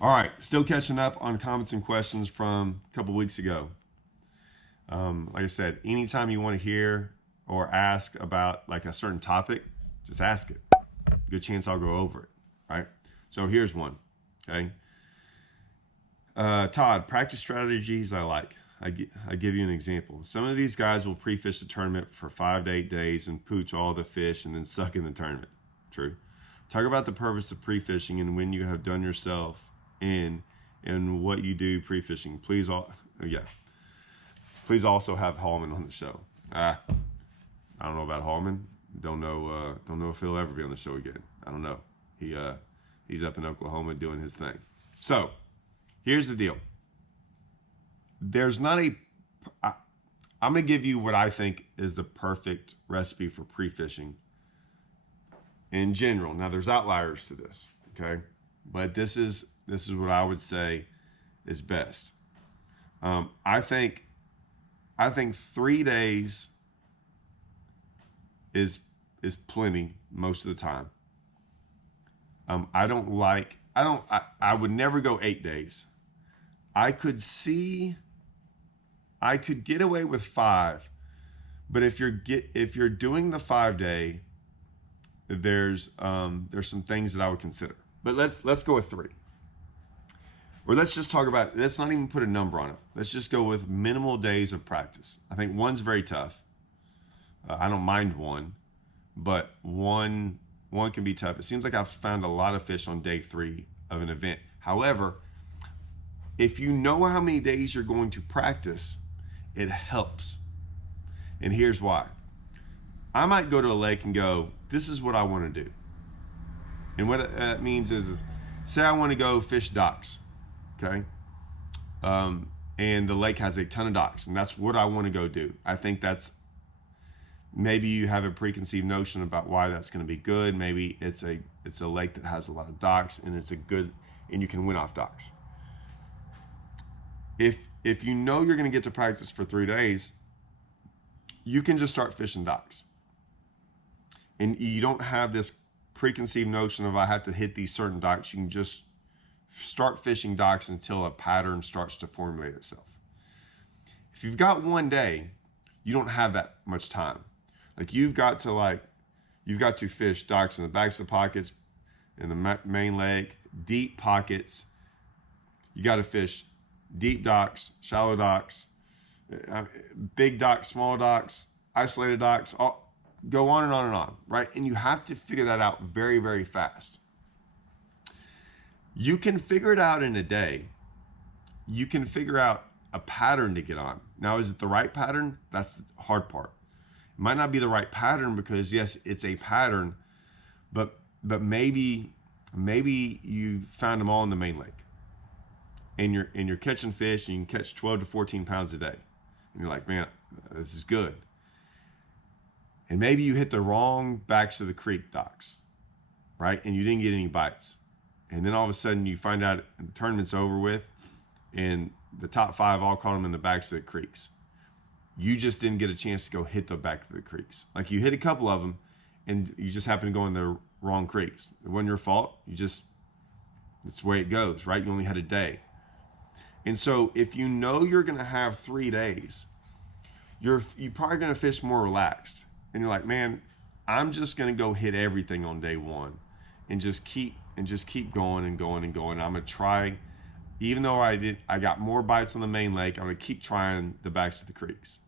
All right, still catching up on comments and questions from a couple weeks ago. Like I said, anytime you want to hear or ask about like a certain topic, just ask it. Good chance I'll go over it, right? So here's one, okay? Todd, practice strategies I like. I give you an example. Some of these guys will pre-fish the tournament for 5 to 8 days and pooch all the fish and then suck in the tournament. True. Talk about the purpose of pre-fishing and when you have done yourself in and what you do pre-fishing. Please also have Hallman on the show. I don't know about Hallman. Don't know if he'll ever be on the show again. I don't know. He's up in Oklahoma doing his thing. So here's the deal. There's not a. I'm going to give you what I think is the perfect recipe for pre-fishing in general. Now there's outliers to this, okay? But this is what I would say is best. I think 3 days is plenty most of the time. I would never go 8 days. I could get away with 5, but if you're doing the 5 day, there's some things that I would consider. But let's go with 3. Or let's just talk about, let's not even put a number on it. Let's just go with minimal days of practice. I think 1's very tough. I don't mind 1, but one can be tough. It seems like I've found a lot of fish on day 3 of an event. However, if you know how many days you're going to practice, it helps. And here's why. I might go to a lake and go, this is what I want to do. And what that means is say I want to go fish docks, okay? And the lake has a ton of docks, and that's what I want to go do. I think maybe you have a preconceived notion about why that's going to be good. Maybe it's a lake that has a lot of docks, and and you can win off docks. If you know you're going to get to practice for 3 days, you can just start fishing docks. And you don't have this preconceived notion of I have to hit these certain docks. You can just start fishing docks until a pattern starts to formulate itself. If you've got 1 day, you don't have that much time. Like you've got to fish docks in the backs of the pockets, in the main lake, deep pockets. You got to fish deep docks, shallow docks, big docks, small docks, isolated docks, go on and on and on, right? And you have to figure that out very, very fast. You can figure it out in a day. You can figure out a pattern to get on. Now, is it the right pattern? That's the hard part. It might not be the right pattern because yes, it's a pattern, but maybe you found them all in the main lake. And you're catching fish, and you can catch 12 to 14 pounds a day. And you're like, man, this is good. And maybe you hit the wrong backs of the creek docks, right? And you didn't get any bites. And then all of a sudden you find out the tournament's over with, and the top 5 all caught them in the backs of the creeks. You just didn't get a chance to go hit the back of the creeks. Like you hit a couple of them, and you just happened to go in the wrong creeks. It wasn't your fault. That's the way it goes, right? You only had a day. And so if you know you're going to have 3 days, you're probably going to fish more relaxed. And you're like, man, I'm just going to go hit everything on day 1 and just keep going and going and going. I'm going to try, even though I got more bites on the main lake, I'm going to keep trying the backs of the creeks.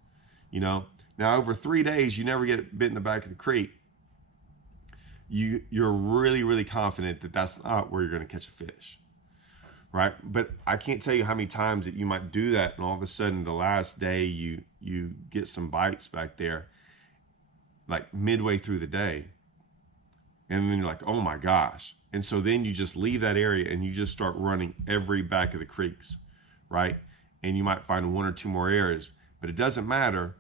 You know, now over 3 days, you never get bit in the back of the creek. You're really, really confident that that's not where you're going to catch a fish. Right? But I can't tell you how many times that you might do that, and all of a sudden the last day you get some bites back there, like midway through the day, and then you're like, oh my gosh. And so then you just leave that area and you just start running every back of the creeks, right? And you might find 1 or 2 more areas, but it doesn't matter.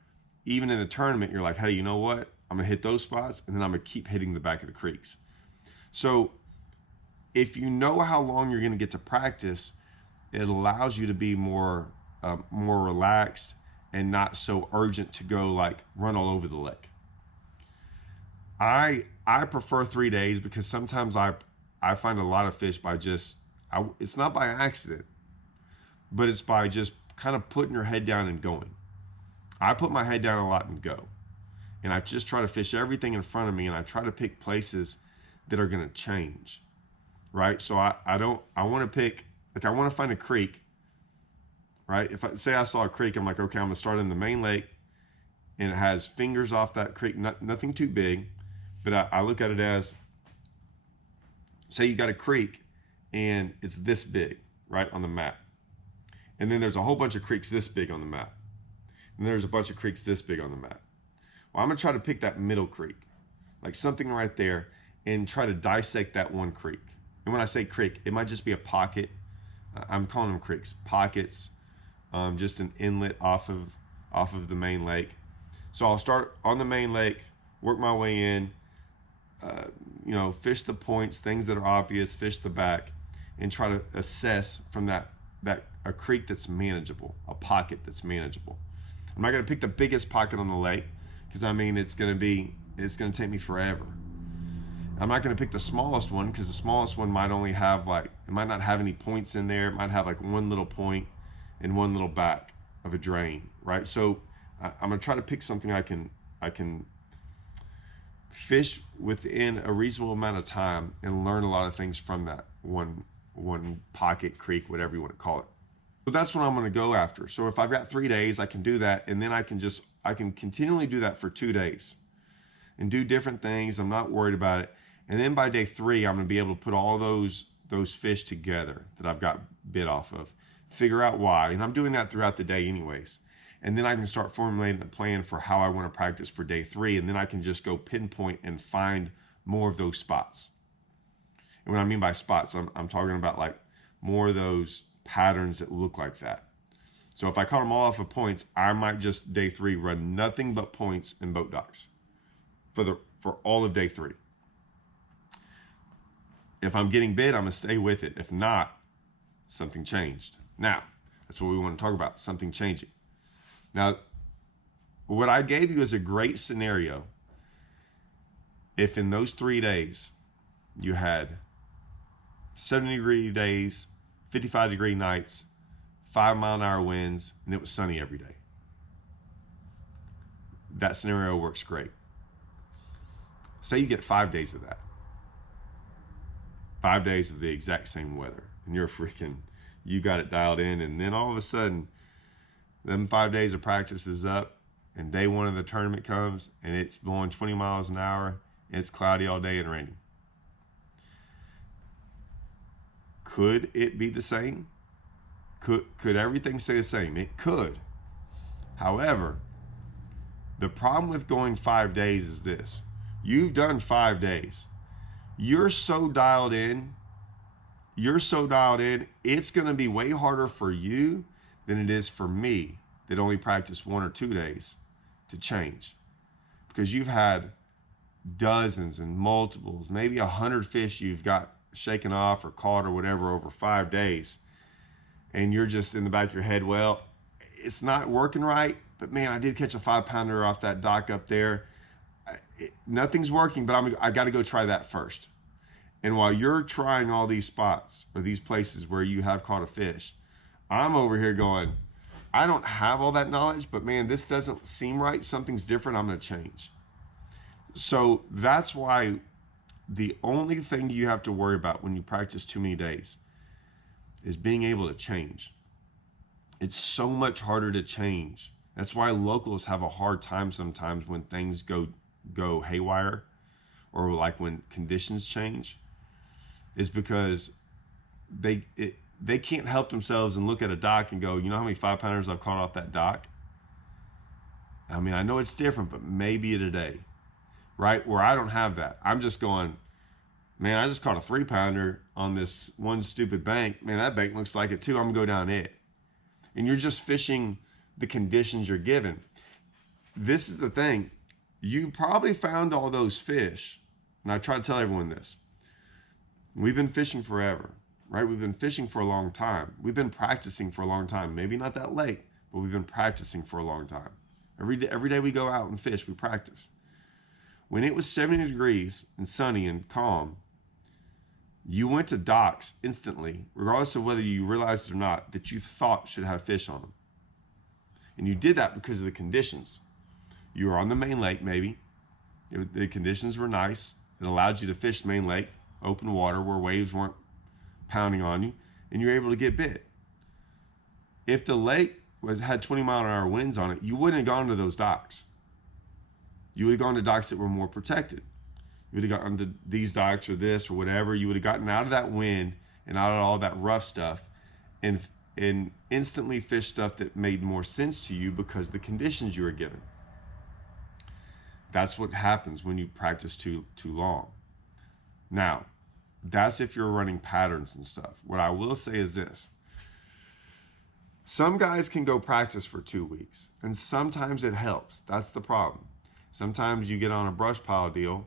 Even in the tournament, you're like, hey, you know what? I'm gonna hit those spots, and then I'm gonna keep hitting the back of the creeks. So if you know how long you're going to get to practice, it allows you to be more relaxed and not so urgent to go like run all over the lake. I prefer 3 days because sometimes I find a lot of fish by just It's not by accident, but it's by just kind of putting your head down and going. I put my head down a lot and go. And I just try to fish everything in front of me, and I try to pick places that are going to change, right? So I want to pick, like I want to find a creek, right? If I say I saw a creek, I'm like, okay, I'm going to start in the main lake, and it has fingers off that creek, nothing too big, but I look at it as, say you got a creek, and it's this big, right, on the map. And then there's a whole bunch of creeks this big on the map. And there's a bunch of creeks this big on the map. Well, I'm going to try to pick that middle creek, like something right there, and try to dissect that one creek. And when I say creek, it might just be a pocket. I'm calling them creeks, pockets, just an inlet off of the main lake. So I'll start on the main lake, work my way in, fish the points, things that are obvious, fish the back, and try to assess from that a creek that's manageable, a pocket that's manageable. I'm not going to pick the biggest pocket on the lake, because I mean it's going to take me forever. I'm not going to pick the smallest one, because the smallest one might only have it might not have any points in there. It might have like one little point and one little back of a drain, right? So I'm going to try to pick something I can fish within a reasonable amount of time and learn a lot of things from that one pocket, creek, whatever you want to call it. So that's what I'm going to go after. So if I've got 3 days, I can do that, and then I can continually do that for 2 days and do different things. I'm not worried about it. And then by day 3, I'm going to be able to put all those fish together that I've got bit off of, figure out why, and I'm doing that throughout the day anyways. And then I can start formulating a plan for how I want to practice for day 3, and then I can just go pinpoint and find more of those spots. And what I mean by spots, I'm talking about like more of those patterns that look like that. So if I caught them all off of points, I might just day 3 run nothing but points and boat docks for all of day 3. If I'm getting bit, I'm gonna stay with it. If not, something changed. Now, that's what we want to talk about, something changing. Now, what I gave you is a great scenario if in those 3 days you had 70-degree days, 55-degree nights, 5-mile-an-hour winds, and it was sunny every day. That scenario works great. Say you get 5 days of that. 5 days of the exact same weather, and you got it dialed in, and then all of a sudden, them 5 days of practice is up, and day 1 of the tournament comes, and it's blowing 20 miles an hour, and it's cloudy all day and raining. Could it be the same? Could everything stay the same? It could. However, the problem with going 5 days is this. You've done 5 days. You're so dialed in, it's going to be way harder for you than it is for me that only practice 1 or 2 days to change. Because you've had dozens and multiples, maybe 100 fish you've got shaken off or caught or whatever over 5 days. And you're just in the back of your head, well, it's not working right, but man, I did catch a 5-pounder off that dock up there. Nothing's working, but I got to go try that first. And while you're trying all these spots or these places where you have caught a fish, I'm over here going, I don't have all that knowledge, but man, this doesn't seem right. Something's different. I'm going to change. So that's why the only thing you have to worry about when you practice too many days is being able to change. It's so much harder to change. That's why locals have a hard time sometimes when things go haywire, or like when conditions change, is because they can't help themselves and look at a dock and go, you know how many 5-pounders I've caught off that dock? I mean, I know it's different, but maybe today, right? Where I don't have that. I'm just going, man, I just caught a 3-pounder on this one stupid bank. Man, that bank looks like it too. I'm gonna go down it. And you're just fishing the conditions you're given. This is the thing. You probably found all those fish, and I try to tell everyone this. We've been fishing forever, right? We've been fishing for a long time. We've been practicing for a long time. Maybe not that late, but we've been practicing for a long time. Every day we go out and fish, we practice. When it was 70 degrees and sunny and calm, You went to docks instantly, regardless of whether you realized it or not, that you thought should have fish on them. And you did that because of the conditions. You were on the main lake, maybe. The conditions were nice. It allowed you to fish the main lake, open water where waves weren't pounding on you, and you were able to get bit. If the lake had 20-mile-an-hour winds on it, you wouldn't have gone to those docks. You would have gone to docks that were more protected. You would have gotten to these docks or this or whatever. You would have gotten out of that wind and out of all that rough stuff and instantly fished stuff that made more sense to you because of the conditions you were given. That's what happens when you practice too long. Now, that's if you're running patterns and stuff. What I will say is this. Some guys can go practice for 2 weeks, and sometimes it helps. That's the problem. Sometimes you get on a brush pile deal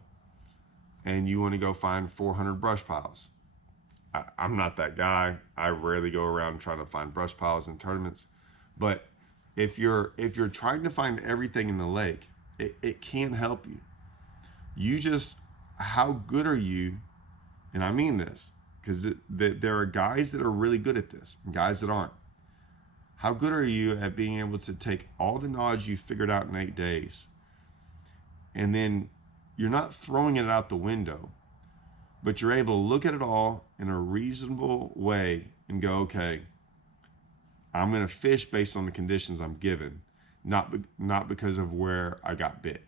and you want to go find 400 brush piles. I'm not that guy. I rarely go around trying to find brush piles in tournaments. But if you're trying to find everything in the lake, it can help you. You just, how good are you? And I mean this, because there are guys that are really good at this and guys that aren't. How good are you at being able to take all the knowledge you figured out in 8 days, and then you're not throwing it out the window, but you're able to look at it all in a reasonable way and go, okay, I'm going to fish based on the conditions I'm given, not because of where I got bit.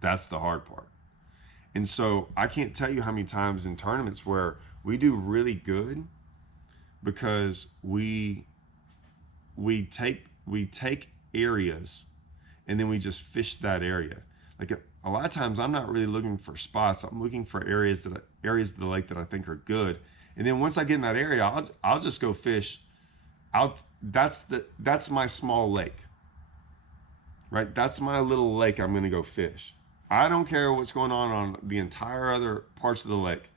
That's the hard part. And so I can't tell you how many times in tournaments where we do really good because we take areas and then we just fish that area. Like a lot of times I'm not really looking for spots. I'm looking for areas of the lake that I think are good. And then once I get in that area, I'll just go fish. That's my small lake, right? That's my little lake I'm going to go fish. I don't care what's going on the entire other parts of the lake.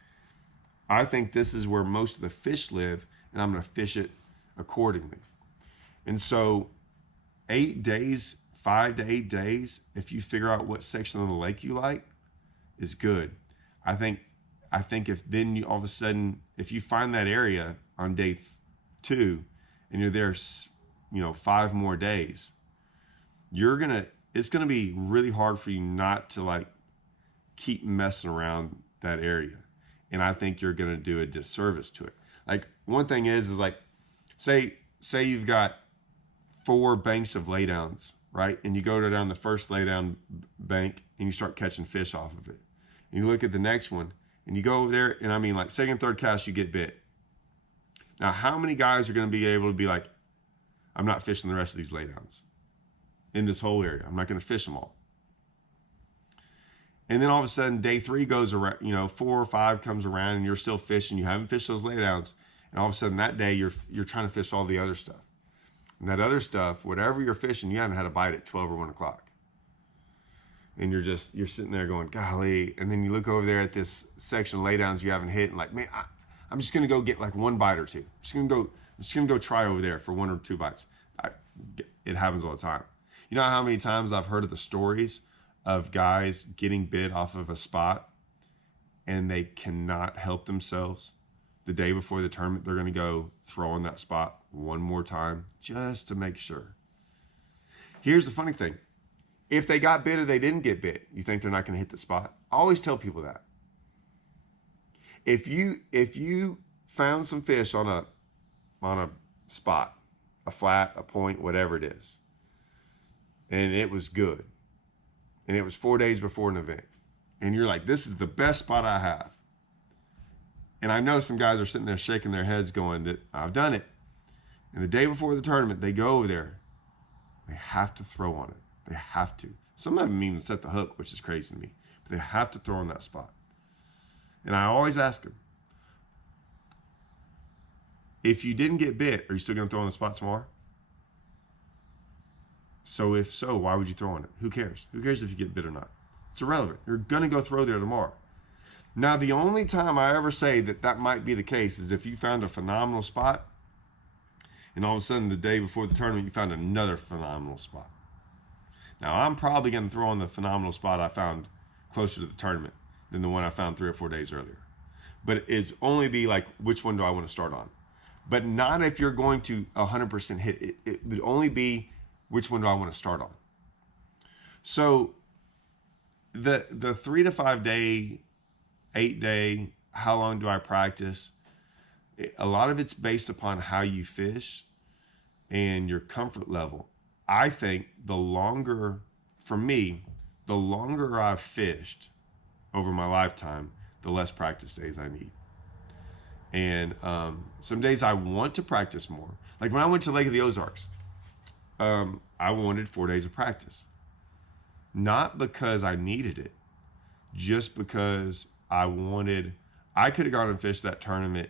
I think this is where most of the fish live, and I'm going to fish it accordingly. And so 8 days, 5 to 8 days, if you figure out what section of the lake you like, is good. I think if then you all of a sudden, if you find that area on day 2 and you're there, 5 more days, it's gonna be really hard for you not to like keep messing around that area. And I think you're gonna do a disservice to it. Like one thing is like, say you've got 4 banks of laydowns, right? And you go down the first laydown bank and you start catching fish off of it. And you look at the next one and you go over there and I mean like second, third cast, you get bit. Now, how many guys are going to be able to be like, I'm not fishing the rest of these laydowns in this whole area. I'm not going to fish them all. And then all of a sudden day 3 goes around, 4 or 5 comes around and you're still fishing. You haven't fished those laydowns. And all of a sudden that day you're trying to fish all the other stuff. And that other stuff, whatever you're fishing, you haven't had a bite at 12 or 1 o'clock. And you're sitting there going, golly. And then you look over there at this section of laydowns you haven't hit and like, man, I'm just going to go get like 1 bite or 2. I'm just going to go try over there for 1 or 2 bites. It happens all the time. You know how many times I've heard of the stories of guys getting bit off of a spot and they cannot help themselves? The day before the tournament, they're going to go throw on that spot 1 more time just to make sure. Here's the funny thing. If they got bit or they didn't get bit, you think they're not going to hit the spot? I always tell people that. If you found some fish on a spot, a flat, a point, whatever it is, and it was good, and it was 4 days before an event, and you're like, this is the best spot I have. And I know some guys are sitting there shaking their heads going that I've done it. And the day before the tournament, they go over there. They have to throw on it. They have to. Some of them even set the hook, which is crazy to me. But they have to throw on that spot. And I always ask them, if you didn't get bit, are you still going to throw on the spot tomorrow? So if so, why would you throw on it? Who cares? Who cares if you get bit or not? It's irrelevant. You're going to go throw there tomorrow. Now, the only time I ever say that might be the case is if you found a phenomenal spot and all of a sudden the day before the tournament you found another phenomenal spot. Now, I'm probably going to throw on the phenomenal spot I found closer to the tournament than the one I found 3 or 4 days earlier. but it's only be like, which one do I want to start on? But not if you're going to 100% hit it. It would only be, which one do I want to start on? So the 3 to 5 day, 8 day, how long do I practice? A lot of it's based upon how you fish and your comfort level. I think the longer, for me, the longer I've fished over my lifetime, the less practice days I need. And some days I want to practice more. Like when I went to Lake of the Ozarks, I wanted 4 days of practice. Not because I needed it, just because I could have gone and fished that tournament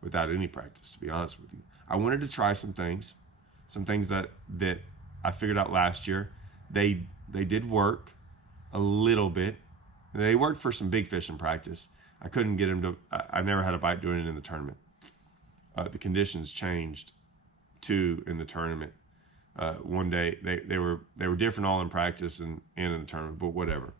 without any practice, to be honest with you. I wanted to try some things that I figured out last year. They did work a little bit. They worked for some big fish in practice. I couldn't get them to, I never had a bite doing it in the tournament. The conditions changed too in the tournament. One day they were different all in practice and in the tournament, but whatever.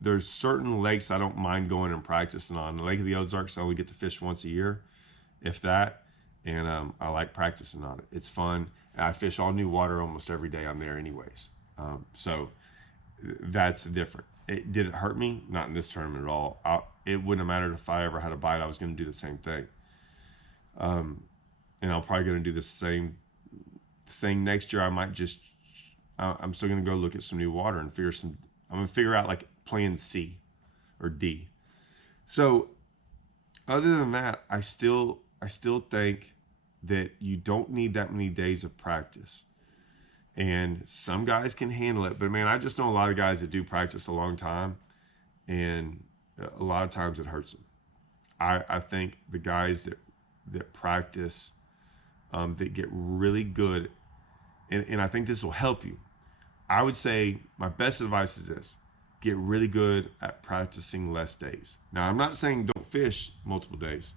There's certain lakes I don't mind going and practicing on. The Lake of the Ozarks, I only get to fish once a year, if that. And I like practicing on it. It's fun. And I fish all new water almost every day I'm there anyways. So that's different. Did it hurt me? Not in this tournament at all. It wouldn't have mattered if I ever had a bite. I was going to do the same thing. And I'm probably going to do the same thing next year. I'm still going to go look at some new water and I'm going to figure out like plan C or D. So other than that, I still think that you don't need that many days of practice. And some guys can handle it, but man, I just know a lot of guys that do practice a long time, and a lot of times it hurts them. I think the guys that practice, that get really good, and I think this will help you. I would say my best advice is this: get really good at practicing less days. Now, I'm not saying don't fish multiple days.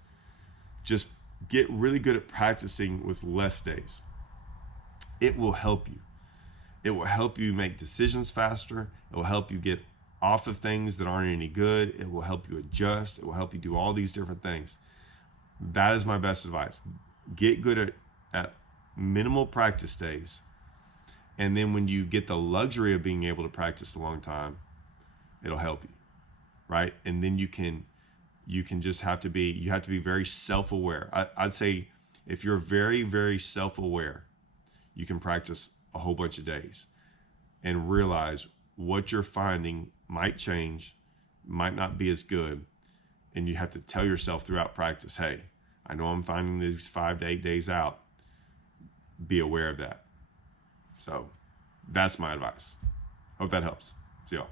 Just get really good at practicing with less days. It will help you. It will help you make decisions faster. It will help you get off of things that aren't any good. It will help you adjust. It will help you do all these different things. That is my best advice. Get good at minimal practice days. And then when you get the luxury of being able to practice a long time, it'll help you, right? And then you can just have to be very self-aware. I'd say if you're very, very self-aware, you can practice a whole bunch of days and realize what you're finding might change, might not be as good. And you have to tell yourself throughout practice, hey, I know I'm finding these 5 to 8 days out. Be aware of that. So that's my advice. Hope that helps. See y'all.